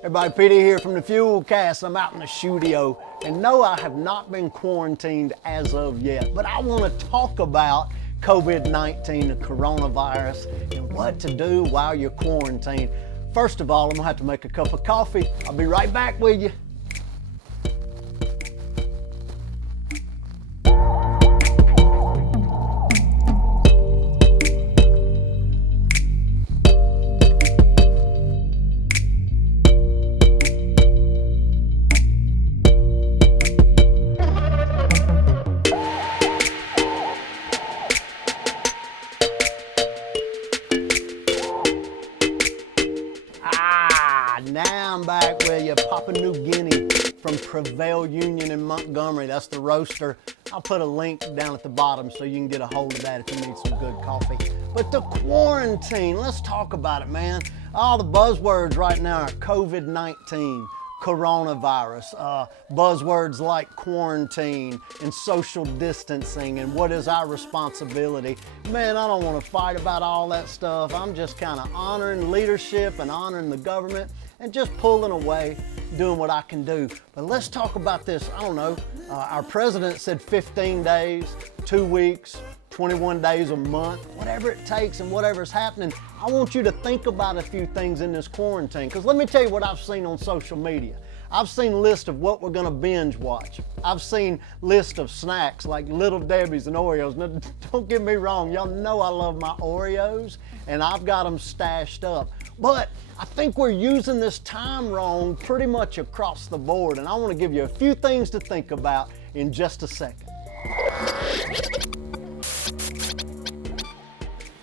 Everybody, Petey here from the FuelCast. I'm out in the Shudio, and no, I have not been quarantined as of yet, but I want to talk about COVID-19, the coronavirus, and what to do while you're quarantined. First of all, I'm gonna have to make a cup of coffee. I'll be right back with you. Now I'm back with you, Papua New Guinea from Prevail Union in Montgomery. That's the roaster. I'll put a link down at the bottom so you can get a hold of that if you need some good coffee. But the quarantine, let's talk about it, man. All the buzzwords right now are COVID-19, coronavirus, buzzwords like quarantine and social distancing and what is our responsibility. Man, I don't want to fight about all that stuff. I'm just kind of honoring leadership and honoring the government and just pulling away, doing what I can do. But let's talk about this. I don't know, our president said 15 days, 2 weeks, 21 days, a month, whatever it takes and whatever's happening. I want you to think about a few things in this quarantine, because let me tell you what I've seen on social media. I've seen lists of what we're gonna binge watch. I've seen lists of snacks like Little Debbie's and Oreos. Now, don't get me wrong, y'all know I love my Oreos and I've got them stashed up. But I think we're using this time wrong pretty much across the board, and I wanna give you a few things to think about in just a second.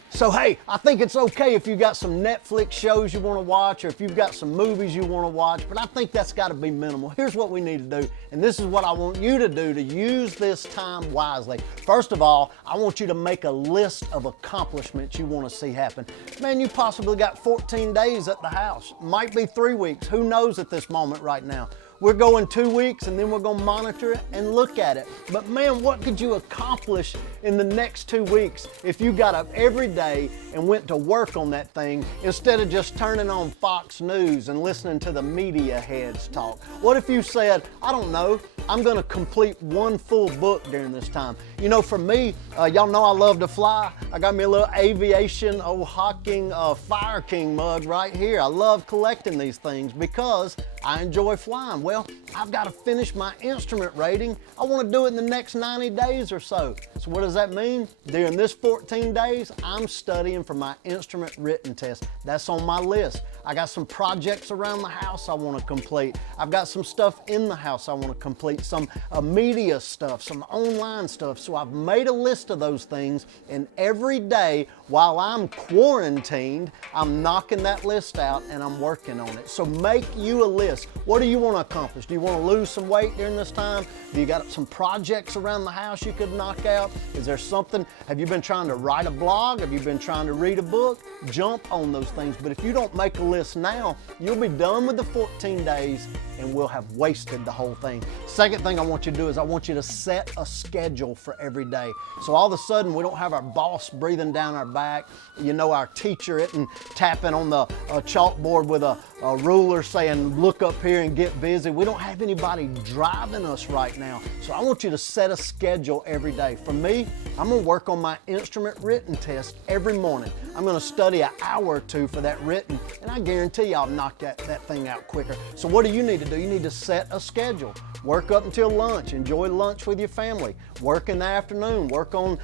So hey, I think it's okay if you got some Netflix shows you want to watch or if you've got some movies you want to watch, but I think that's got to be minimal. Here's what we need to do, and this is what I want you to do to use this time wisely. First of all, I want you to make a list of accomplishments you want to see happen. Man, you possibly got 14 days at the house. Might be 3 weeks. Who knows at this moment right now? We're going 2 weeks and then we're gonna monitor it and look at it. But man, what could you accomplish in the next 2 weeks if you got up every day and went to work on that thing instead of just turning on Fox News and listening to the media heads talk? What if you said, I don't know, I'm gonna complete one full book during this time? You know, for me, y'all know I love to fly. I got me a little aviation Hawking Fire King mug right here. I love collecting these things because I enjoy flying. Well, I've got to finish my instrument rating. I want to do it in the next 90 days or so. So what does that mean? During this 14 days, I'm studying for my instrument written test. That's on my list. I got some projects around the house I want to complete. I've got some stuff in the house I want to complete, some media stuff, some online stuff. So I've made a list of those things, and every day while I'm quarantined, I'm knocking that list out and I'm working on it. So make you a list. What do you want to accomplish? Do you want to lose some weight during this time? Do you got some projects around the house you could knock out? Is there something? Have you been trying to write a blog? Have you been trying to read a book? Jump on those things. But if you don't make a list now, you'll be done with the 14 days and we'll have wasted the whole thing. Second thing I want you to do is I want you to set a schedule for every day. So all of a sudden we don't have our boss breathing down our back, you know, our teacher isn't tapping on the chalkboard with a ruler saying look up here and get busy. We don't have anybody driving us right now. So I want you to set a schedule every day. For me, I'm gonna work on my instrument written test every morning. I'm gonna study an hour or two for that written, and I guarantee you I'll knock that thing out quicker. So what do you need to do? You need to set a schedule. Work up until lunch, enjoy lunch with your family. Work in the afternoon, work on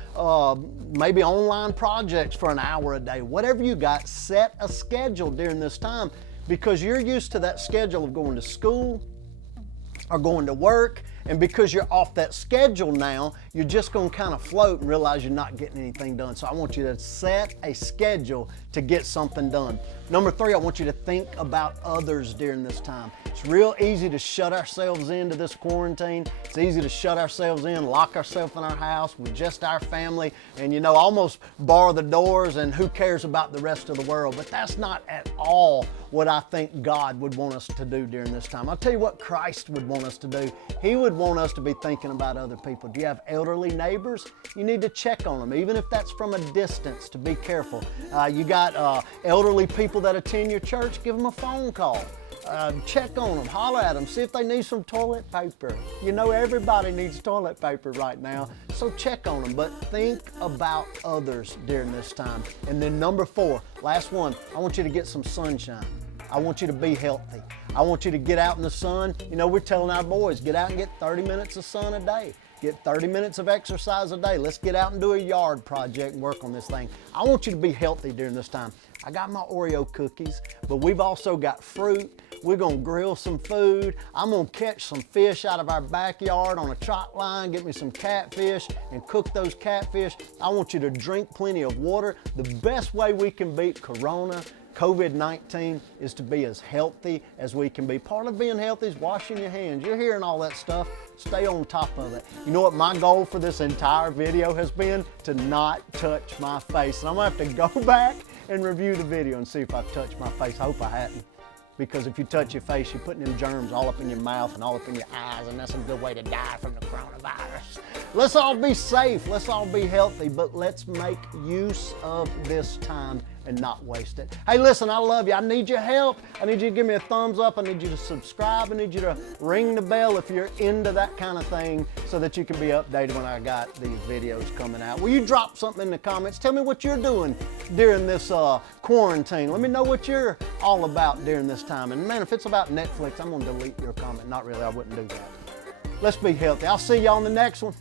maybe online projects for an hour a day. Whatever you got, set a schedule during this time, because you're used to that schedule of going to school or going to work, and because you're off that schedule now, you're just gonna kind of float and realize you're not getting anything done. So I want you to set a schedule to get something done. Number 3, I want you to think about others during this time. It's real easy to shut ourselves into this quarantine. It's easy to shut ourselves in, lock ourselves in our house with just our family, and you know, almost bar the doors and who cares about the rest of the world. But that's not at all what I think God would want us to do during this time. I'll tell you what Christ would want us to do. He would want us to be thinking about other people. Do you have elderly neighbors? You need to check on them, even if that's from a distance, to be careful. You got elderly people that attend your church, give them a phone call. check on them, holler at them, see if they need some toilet paper. You know, everybody needs toilet paper right now, so check on them, but think about others during this time. And then number 4, last one, I want you to get some sunshine. I want you to be healthy. I want you to get out in the sun. You know, we're telling our boys, get out and get 30 minutes of sun a day. Get 30 minutes of exercise a day. Let's get out and do a yard project and work on this thing. I want you to be healthy during this time. I got my Oreo cookies, but we've also got fruit. We're gonna grill some food. I'm gonna catch some fish out of our backyard on a chalk line, get me some catfish and cook those catfish. I want you to drink plenty of water. The best way we can beat Corona, COVID-19, is to be as healthy as we can be. Part of being healthy is washing your hands. You're hearing all that stuff. Stay on top of it. You know what my goal for this entire video has been? To not touch my face. And I'm gonna have to go back and review the video and see if I've touched my face. I hope I hadn't. Because if you touch your face, you're putting them germs all up in your mouth and all up in your eyes, and that's a good way to die from the coronavirus. Let's all be safe, let's all be healthy, but let's make use of this time and not waste it. Hey, listen, I love you. I need your help. I need you to give me a thumbs up. I need you to subscribe. I need you to ring the bell if you're into that kind of thing so that you can be updated when I got these videos coming out. Will you drop something in the comments? Tell me what you're doing during this quarantine. Let me know what you're all about during this time. And man, if it's about Netflix, I'm going to delete your comment. Not really, I wouldn't do that. Let's be healthy. I'll see you on the next one.